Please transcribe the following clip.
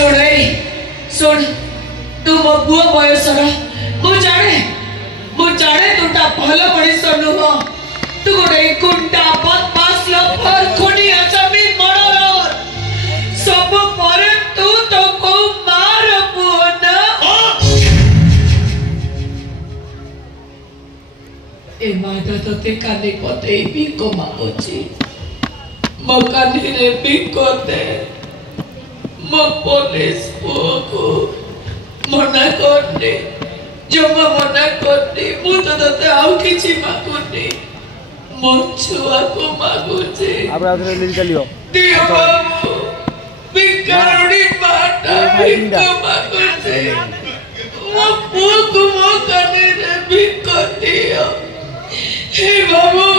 सुन तू मो पुओ बयसर मु जाने तुटा भल मनीष नुह तू गोटे गुंडा बदमाश लफर खुनी असमी मर्डरर सब पर तू तो को मार पुओ ना ए मादा तते काने पते बिको मागोची मो कानी रे बिको दे मो पुलिस को मना करने जमा मना करने मु तो तते आउ किछि मागुनी मो छुआ को मागुचे आप आदरे ले चलियो दियो बाबू बिकरड़ी माटा बिको मागुचे मो पुओ को मो कानी रे बिको दियो हे बाबू